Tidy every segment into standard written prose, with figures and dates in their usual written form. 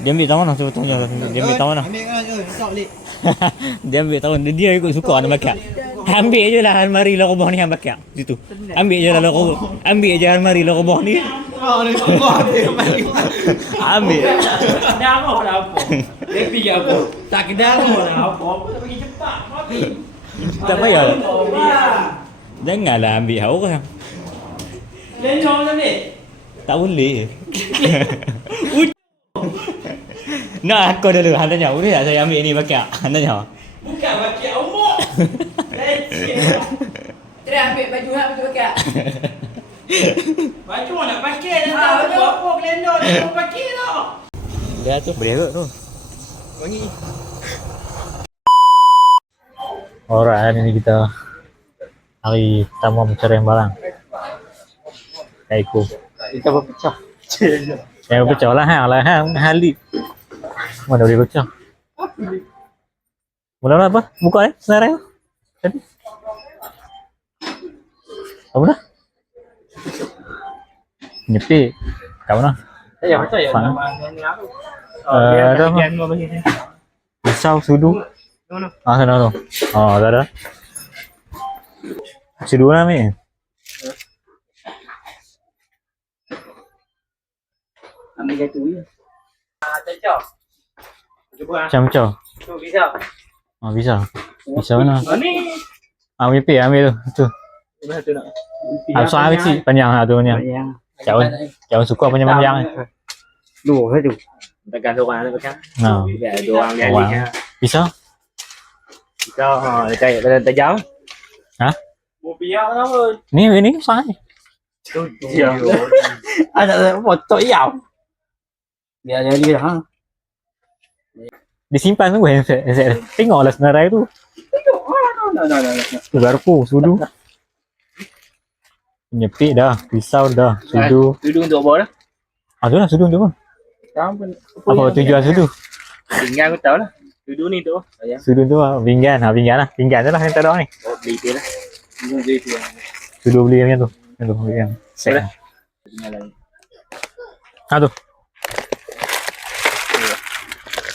Dia ambil tahu mana sebetulnya. Dia ambil tahu mana. Ambil kan je, letak balik. Dia ambil tahu dia ikut suka nak bakar. Ambil je lah almari lah robah ni hang bakar situ. Ambil je lah robah. Ambil je almari lah robah ni. Oh, ni robah dia mari. Ambil. Dah apa lah apa. Dia pergi apa? Tak kedal lah apa. Tak pergi cepat. Mati. Tak payah. Janganlah ambil hak orang. Lencong macam ni. Tak boleh. Nak aku dulu. Han tanya, boleh tak saya ambil ni bakar? Han tanya. Bukan pakai umur. Leceh. Terus ambil baju hang betul pakai. Baju nak pakai dah tahu apa kalender dia mau pakai dah. Dah tu. Boleh kot tu. Wangi. Alright, ini kita hari pertama pencarian barang. Kaiko. Kita berpecah. Yang pecah lah hang Halid. Mana boleh pecah? Mula apa? Buka senarai. Tadi. Apa dah? Nyepik. Kat mana? Ya, macam ya. Faham. Ni apa? Dah. Bagian dua bagian ni. Pisau sudu. Mana? Sana tu. Dah ada. Sudu lah ni. Ambil satu je. Cocok. Cuba ah. Macam-macam. Tu bisa. Bisa. Pisau mana? Ni. Nyepik ambil tu. Tu. Cuba satu nak. Soal kecil panjang lah tu ni. Panjang. Jangan suka panjang-panjang ni. Dua satu. Tekan seorang ada pekan. Nah. Ya, dua orang Orang. lihat. Pisau? Kita dekat pada tajam. Ha? Mau piak apa? Ni soal ni. Tu dia. Ada foto ya. Dia jadi ha. Disimpan tu handset. Tengoklah senarai tu. No. Garpu, sudu. Nyepik dah, pisau dah, sudu. Sudu untuk apa dah? Tu lah sudu untuk apa? Apa tujuan sudu? Pinggan aku tahu lah. Sudu ni tu. Sudu tu lah, pinggan. Pinggan lah. Pinggan tu lah yang tak ada ni. Oh, beli tu lah. Beli tu lah. Sudu beli macam tu. Yang tu, yang set. Boleh. Tu.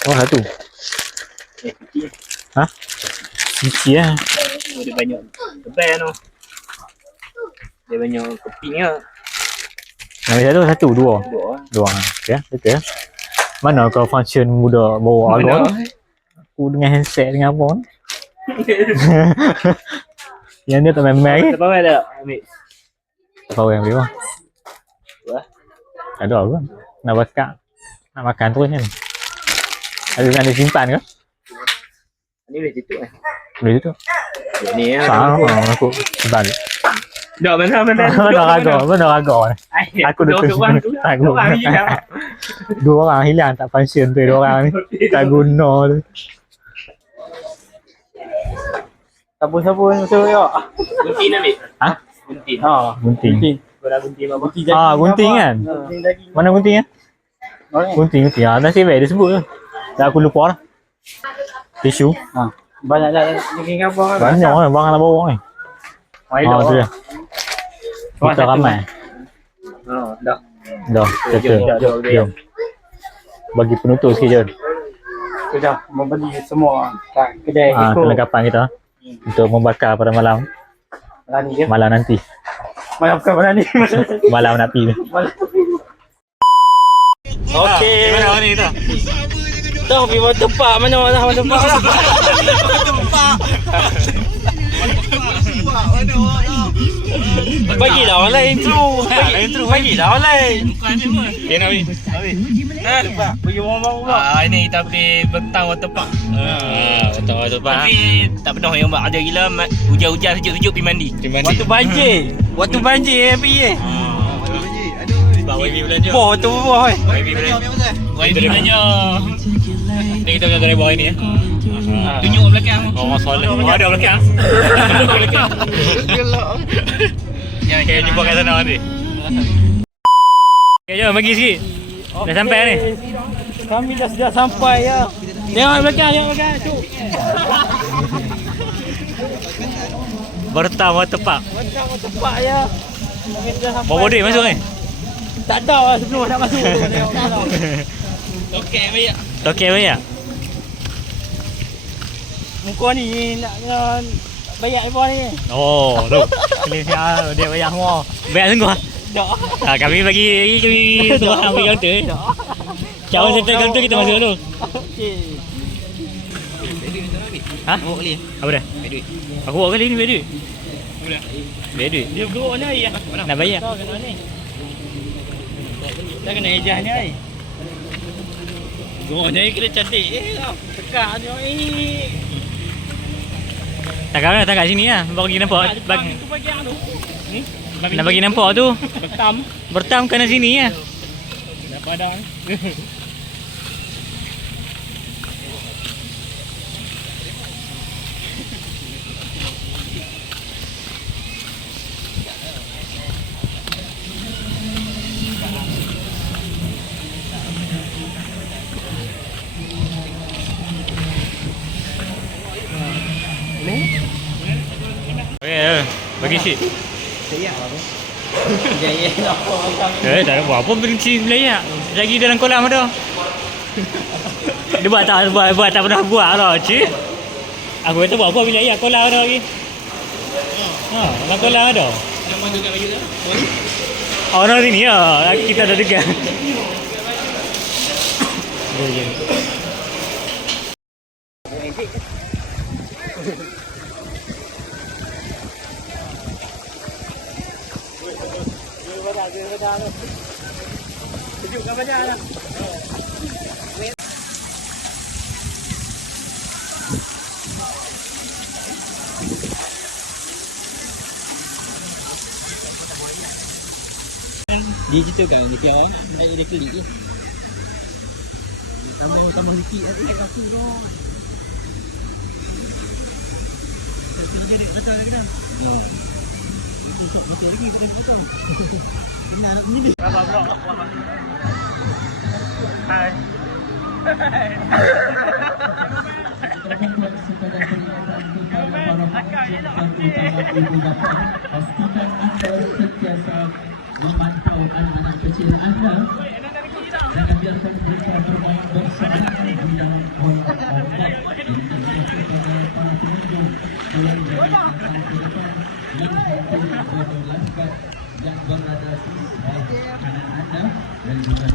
Oh, satu. Kecil. Cici lah. Dia banyak tebal tu. Dia banyak kepingnya. Yang satu, dua. Dua. Ya, betul ya. Mana kau function muda bawa alon? Aku dengan handset dengan apa? Yang dia tak main-main lagi. Lepas mana ambil? Apa yang beli mah? Ada apa? Nak bakar. Nak makan terus kan? Ada yang disimpan ke? Ni boleh tutup kan? Boleh tu. Ni ya. Sama aku simpan. Dah mana. Benar raga. Aku dah Aku dua orang hilang tak function tu, dua orang ni tak guna tu. Sabun tu ya. Gunting ambil. Ha? Gunting. Gunting. Kau dah gunting apa? Gunting kan? Gunting lagi. Mana gunting kan? Gunting. Nasib baik dia sebut tu. Dah aku lupa lah. Tisu. Banyak dah gunting apa? Banyak lah barang nak bawa ni. Tu dia. Kita ramai. Dah. Dah, jom. Bagi penutup sikit je. Sudah membeli semua kat kedai Kelengkapan kita untuk membakar pada malam Berani ke? malam nanti. Malam bukan berani. Malam nak pergi. Okey. Mana ni tu? Dah pergi mana tempat mana tempat. Bagilah orang lain intro. Bagilah orang lain. Okay, nak pergi. Pergi rumah. Ini kita pergi bentang waterpark. Betul waterpark. Tapi tak pernah yang buat ada gila hujan-hujan sejuk-sejuk pergi mandi. Waktu banjir pergi Sebab YB belanja. tu bawah YB belanja. Ni kita punya driver hari ni. Tunjuk belakang. Orang soalan. Ada belakang. Ya, kita jumpa kat sana nanti. Okay, jom bagi sikit. Dah sampai ni. Kami dah sampai ya. Tengok belakang tu. Bertama tepak. Tempat ya. Bawa duit masuk ni. Tak tahu lah sebelum nak masuk. Tengok. Okey banyak. Okey banyak. Muka ni nak banyak ibu ni. Oh, tu. Dia banyak semua. Banyak sungguh. Tak. Kami seorang ambil counter. Cawan settle counter kita masuk dulu. Okey. Ha? Bawa kali. Apa dah? Bayar duit. Aku bawa kali ni bayar duit. Boleh. Bayar duit. Dia geruk ni ai. Nak bayar. Kau kena ni. Dah kena ejah ni ai. Geruk ni kena cantik. Tekak ni ai. Tak kat sini lah. Baru pergi nampak. Tu bagi anu. Ni. Nak bagi nampak tu. Bertam. Bertam kena sini lah. Dah padang. Okay, bagi sikit. Saya apa? Jaya apa macam Tak ada buat apa berhenti melayak. Lagi dalam kolam ada. Dia buat tak pernah buat tau, cik. Aku kata buat apa bila ayat kolam ada lagi. Dalam kolam ada. yang masuk kat baju tu. Orang sini ya, kita dah dekat. Ya. Dia cerita kan dekat awak dia klik je. Tambah sikit dekat kaki tu. Tapi dia ada macam nak kena. Itu sok betul lagi bukan macam. Ini nak bunyi. Bro. Hai. Memantau anak-anak kecil anda dan biarkan mereka bermain bersama di dalam kolam ombak ini terjadi pada para pengunjung selain dari tempat ke depan yang hampir berlangkah yang berada di sebelah kanan anda dan juga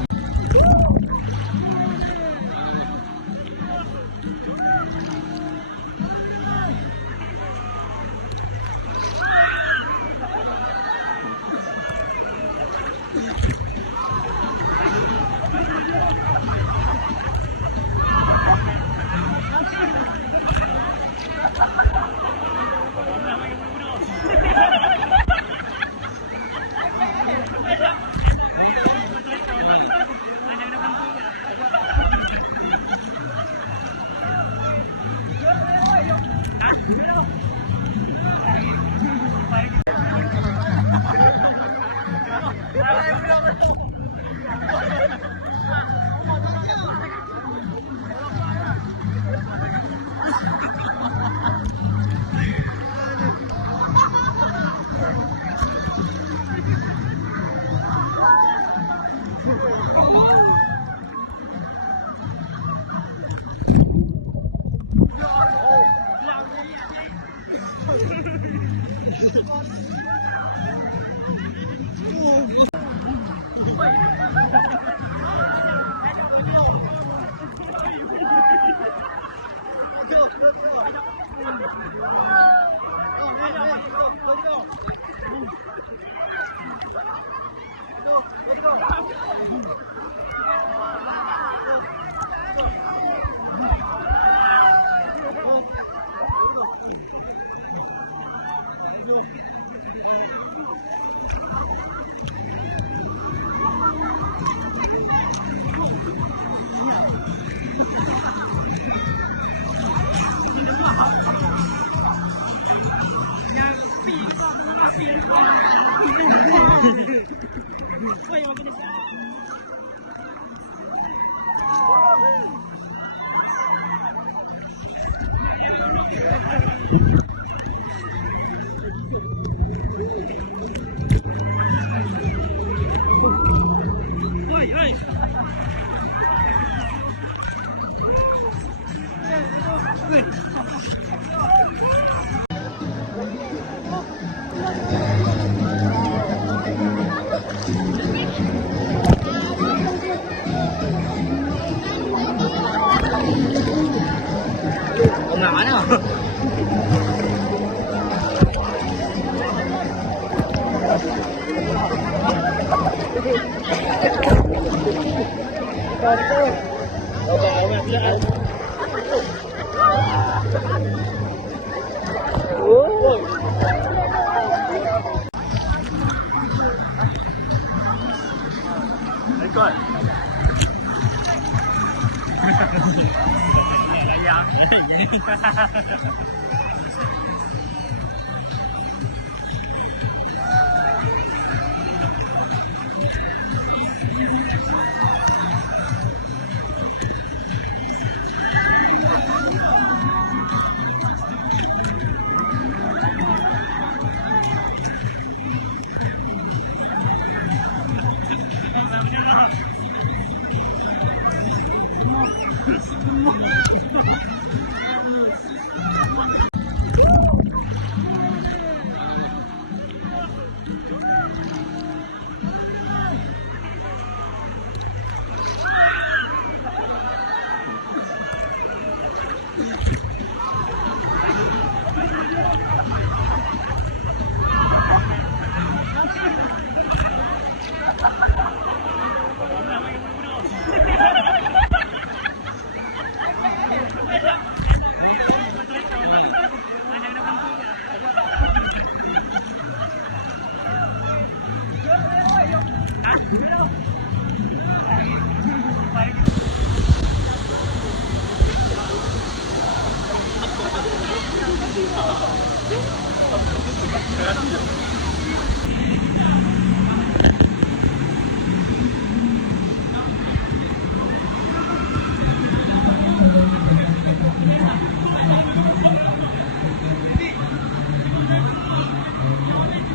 Mana?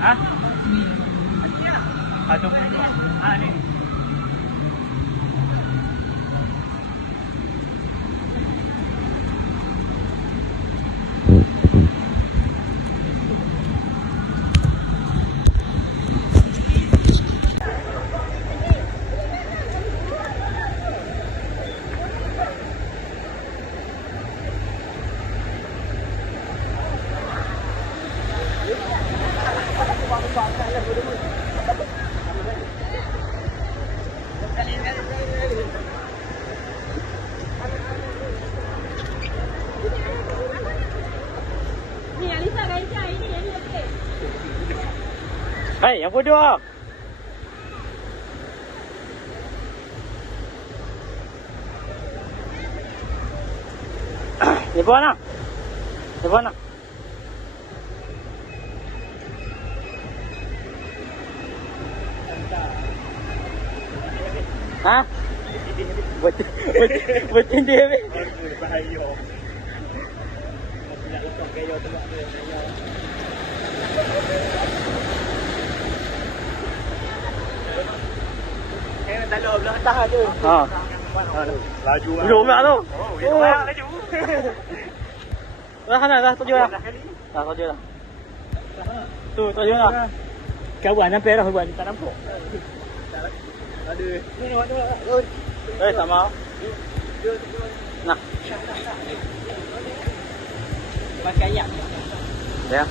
Hah? Atau ni. Hei, yang bodoh. Di bawah nak? Di bawah nak? Hah? Buat dia ni. Bahaya. Nak letak gaya tengok dia. Dalam belah atas tu. Ha. Laju lah. Laju mak tu. Oh, laju. Dah sana dah tuju dah. Dah tuju dah. Tu tuju dah. Kawan sampai dah buat tak nampak. Ada. Eh sama. Nah. Pakai ayak. Ya.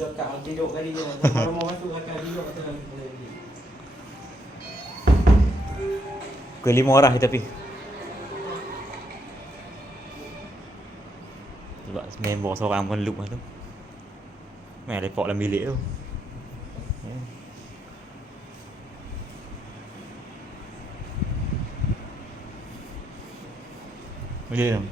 Duduk kat duduk kali je. Kalau mau masuk akan duduk atas boleh. Pukul 5 orang kita pergi. Sebab member seorang pun loop lah tu. Main report dalam bilik tu. Boleh tak?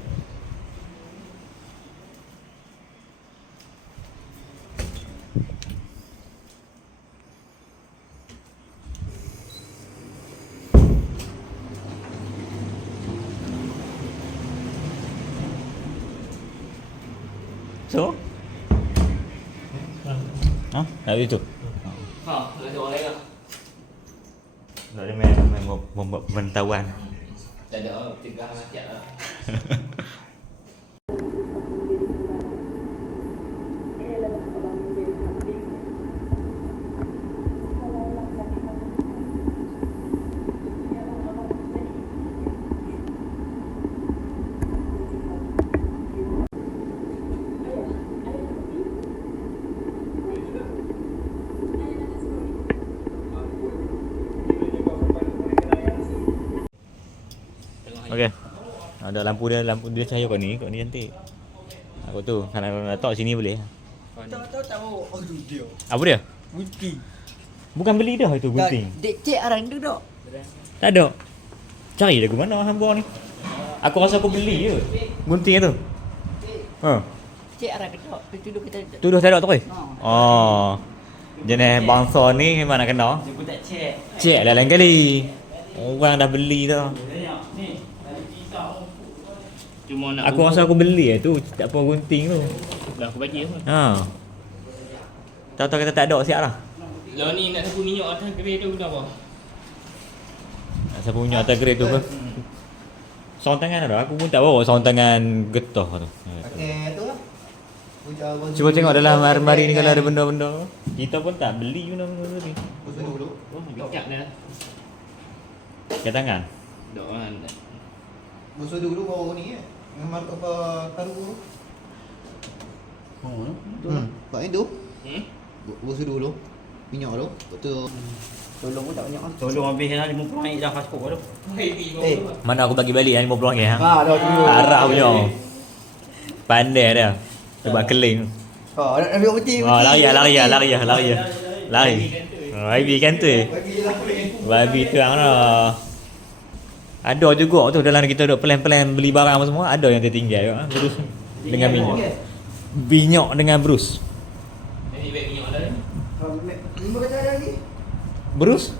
So? Ha? Nak itu? Ha, ada orang lain lah. Tak ada main membuat pemantauan. Tak ada, cegah rakyat lah. Okey. Ada lampu dia cahaya kat ni cantik. Aku tu kalau nak letak sini boleh. Tahu. Aduh dia. Apa dia? Gunting. Bukan beli dah itu gunting. Dek cek arang tu dok. Tak ada. Cari dah ke mana hamba ni? Aku rasa aku beli je. Gunting tu. Ha. Cek arang tu dok. Tuduh kita. Tuduh tak ada tu. Oh. Jenis bangsa ni memang nak kena. Dia pun tak cek. Cek lah lain kali. Orang dah beli dah. Ni. Cuma nak Aku rasa aku beli tu. Tak apa gunting tu. dah aku bagi apa. Ha. Tahu-tahu kata tak ada siap lah. Lah ni nak sapu minyak atas gerai tu guna apa? Nak sapu minyak atas gerai tu ke? Sarung tangan ada. Aku pun tak bawa sarung tangan getah tu. Pakai tu lah. Cuba tengok dalam almari ni kalau ada benda-benda. Kita pun tak beli benda-benda ni. Basuh dulu. Oh, bicak dah. Pakai tangan. Dok kan. Basuh dulu baru ni eh. Memang apa taruh. Oh, tu. Pak itu. Basuh dulu. Minyak tu. Betul. Tolong pun tak banyak ah. Tolong habis dah 50 ringgit dah cukup tu. Mana aku bagi balik RM50 ha? Ha, dah tu. Harap punya. Pandai dia. Sebab keling. Ha, nak ambil putih. Lari. Babi kantor. Babi terang dah. Ada juga tu dalam kita duk plan-plan beli barang apa semua, ada yang tertinggal juga berus dengan minyak. Minyak dengan berus. Ini beg minyak dah. Lima kata ada lagi. Berus?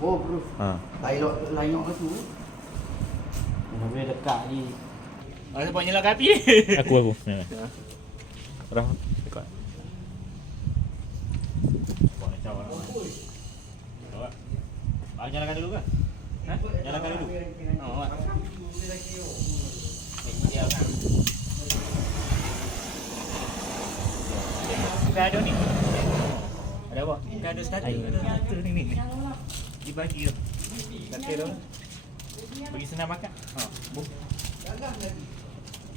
Oh, bro. Ha. Lain tu. Nak boleh dekat ni. Ah, siapa nyalakan api? Aku. Rah. Dekat. Kau nak cawan. Coba. Nyalakan dulu ke? Ha? Nyalakan dulu. Oh, mak. Dia kan. Kita ada ni. Ada apa? Kita ada starter ni. Dibagi tu. Starter tu. Bagi senang makan. Ha.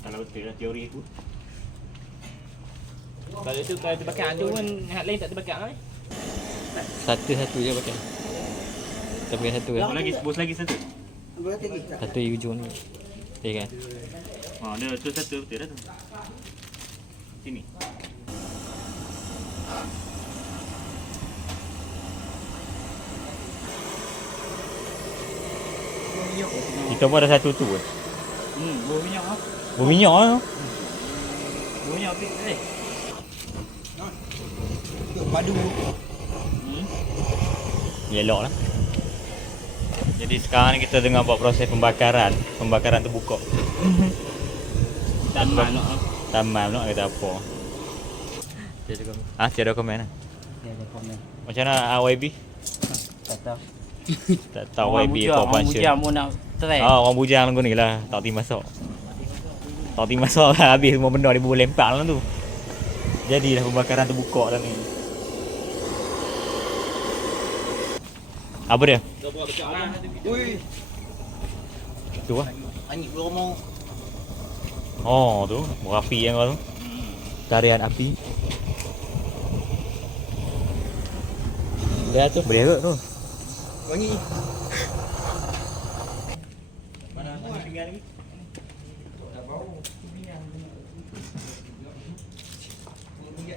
Kalau betul lah teori aku. Kalau tu kalau terbakar tu pun hak lain tak terbakar kan? Satu je pakai. Kita pakai satu kan? Bos lagi satu. Satu di ujung ni. Okay kan? Ha, dia tu satu betul dah tu. Sini. Kita pun ada satu tu pun. Bau minyak ah. Bau minyak lah. Bau minyak api. Padu. Elok lah. Jadi sekarang ni kita tengah buat proses pembakaran. Pembakaran terbuka. Taman nak. Taman nak kata apa. Tiada komen lah. Ada komen. Macam mana YB? Tak tahu. Tak tahu YB apa Orang function. bujang pun nak try. Orang bujang lagu ni lah. Tak ti masak. Tak ti masak lah. Habis semua benda dia boleh lempak lah tu. Jadilah pembakaran terbuka lah ni. Apa dia? Dah buat dekat lah. Ui, Tu lah. anjing beromong. Oh tu. Berapi yang kau tu. Tarian api. Dah tu. Boleh kot tu. Wangi. Mana pinggan lagi? Dah bau. Pinggan.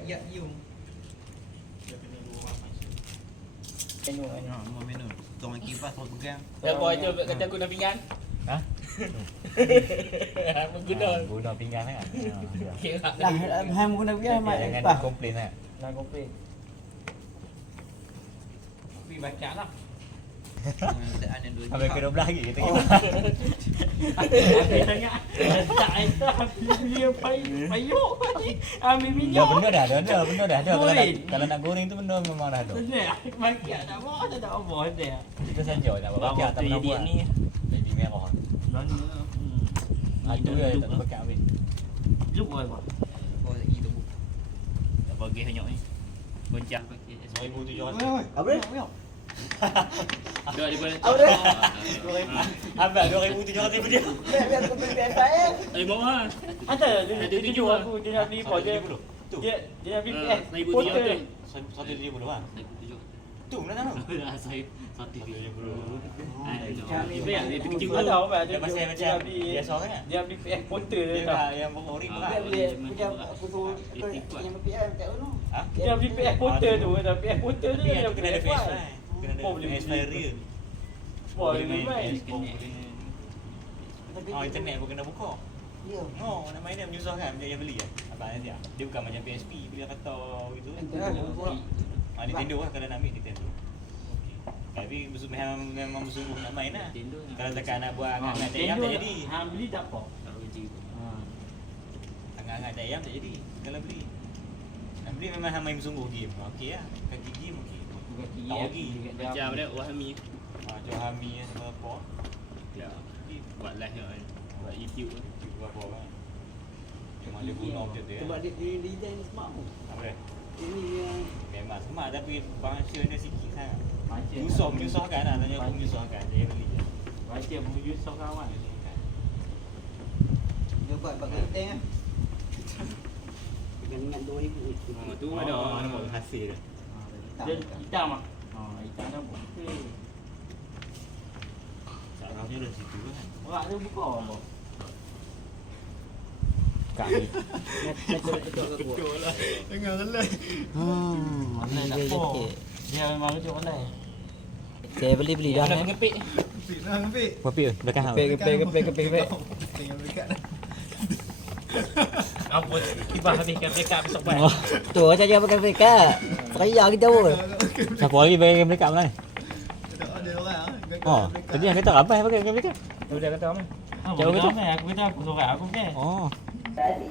Ya, you. Menu kan. Mau menu. Tong kipas mau pegang. Dah buat je kata guna pinggan. Ha? Guna pinggan kan. Lah, hang guna pinggan mak. Jangan komplain lah. Jangan komplain. Tapi baca lah. Sampai ke 12 lagi kita Oh. Habis sangat. Tak dia payuk. Ambil Ya minyak. benda dah ada. Benda dah ada. Goreng. Kalau nak goreng tu benda memang dah ada. Benar. Makan tak mau tak apa dia. Kita saja nak buat bakiak tak pernah buat. Jadi merah. Itu dia tak tahu bakiak habis. Luk oi pak. Oh, lagi tu. Tak bagi hanyok ni. Goncang. 1700. Apa dia? Dua ribu. Apa dia? Abang 2,700 dia. Biar aku beli saya. Mahal. Ada dia tunjuk aku dia nak beli dia. Tu. Dia nak beli PS. 1,300. 170 ah. Tu mana tahu? Saya satu Tak tahu apa Dia pasal macam biasa kan? dia beli PS poster Dia dia tahu. dah yang ori Ah, lah. dia Dia beli PS poster tu, dah PS poster tu Dia dia kena ada face lah. Kena Oh, ada boleh face beli. real. Boleh beli main. Oh, internet pun kena buka. Oh, nak main dia menyusahkan dia yang beli kan. Abang dia. Dia bukan macam PSP bila kata gitu. Ah, Nintendo lah kalau nak ambil Nintendo. Tapi memang bersungguh nak main lah. Kalau tekan nak buat angkat ayam tak jadi. Hang beli tak apa. Angkat ayam tak jadi kalau beli. Nak beli memang hang main bersungguh game. Okey lah. Kaki game okey. Tak okey. macam dia Wahmi Macam Hami sama apa. ya buat live kan buat YouTube Cuba apa kan. Cuma dia guna objek dia. Sebab dia design smart tu. Apa dia? Ini yang Memang smart tapi bangsa dia sikit sangat. Menyusahkan lah. Tanya aku menyusahkan. Dia beli je. baca menuju sok kawan. Dia buat kenteng ah. Dengan 2000 itu. tu ada Nampak hasil dia. Dia hitam ah. Hitam dah okey. Sarafnya dah situ kan. Orang tu buka apa? Kami. Betul lah. Tengah relai. Mana nak apa? Dia memang tu online. Saya beli dah. Ngepik. Pik lah ngepik. Berapa belakang hang? Kepek. Tengah dekat. Apa tiba habiskan backup besok pai. Tu saja pakai mereka. Saya kita pun. Siapa lagi pakai make up lah ni? Tak ada orang. Oh, tadi yang kata apa yang pakai make up? Tu dia kata apa? Jauh kata aku kata aku sorang aku ke. Oh. Tadi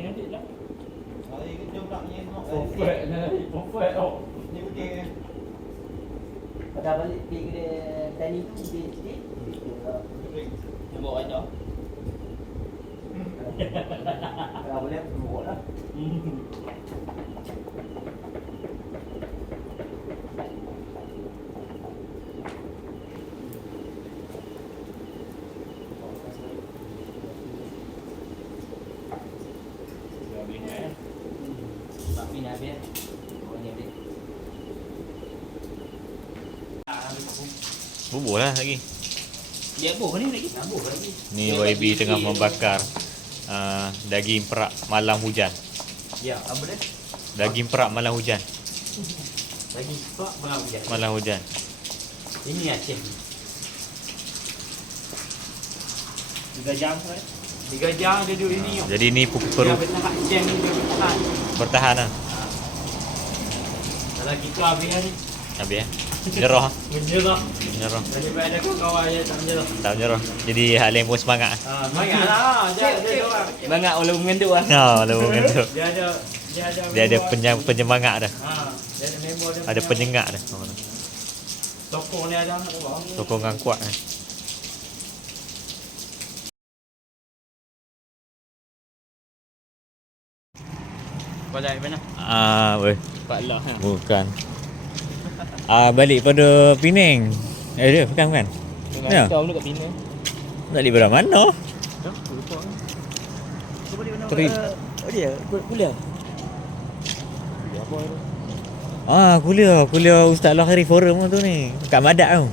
nanti lah. Hari ke jom tak ni nak. Perfect oh. Ni okey. Pada balik pergi ke tani tu sikit. Bawa aja. Kalau boleh bawa lah. Tapi nak biar. Bubur lah lagi. Dia buh ni lagi. Buh lagi. Ni YB tengah membakar daging perak malam hujan. Ya, apa dia? Daging perak malam hujan. Lagi pak malam dia. Malam hujan. Ini Aceh. 3 jam kan? 3 jam dia duduk ini. Jadi ni Dia perlu bertahan jam ni dia bertahan. bertahan lah. Kalau kita habis ni Habis Menyerah. menyerah. Menyerah. Daripada kawan je tak menyerah. Tak menyerah. Jadi hal lain pun semangat. Semangatlah. Dia orang. Semangat walaupun mengenduk ah. Ha, lalu dengan tu. Dia ada Dia ada penyemangat dah. dia ada member dia. Ada penyengat dah. Tokong dia ada nak buat. Sokongan kuat dah. Kau dah mana? Weh. Pak lah. Bukan. Balik pada Penang. Dia bukan. Ya. Kau dulu kat Penang. Balik pada mana? Teri. Oh dia kuliah. Kuliah Ustaz Al-Akhiri Forum tu ni. Kat Madat tu.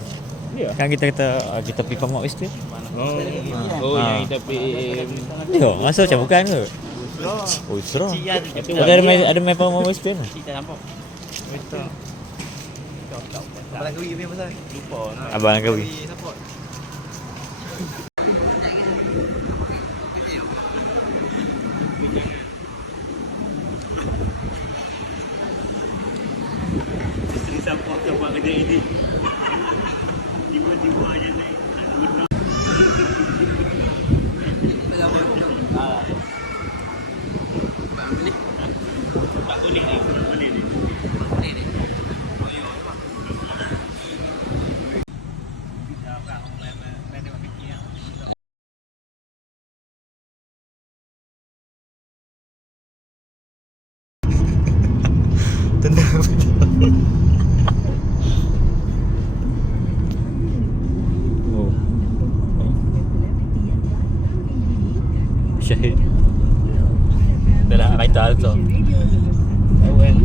Ya. Kan kita kata kita pergi Pangok Western. Oh, Ah. yang kita pergi Ya, masa macam bukan ke? Oh, serah. Tapi ada main Pangok Western tu. Kita nampak. Abang Langkawi punya pasal. Abang Langkawi. Support. Oh. Syahid. Dah lah kereta tu. awal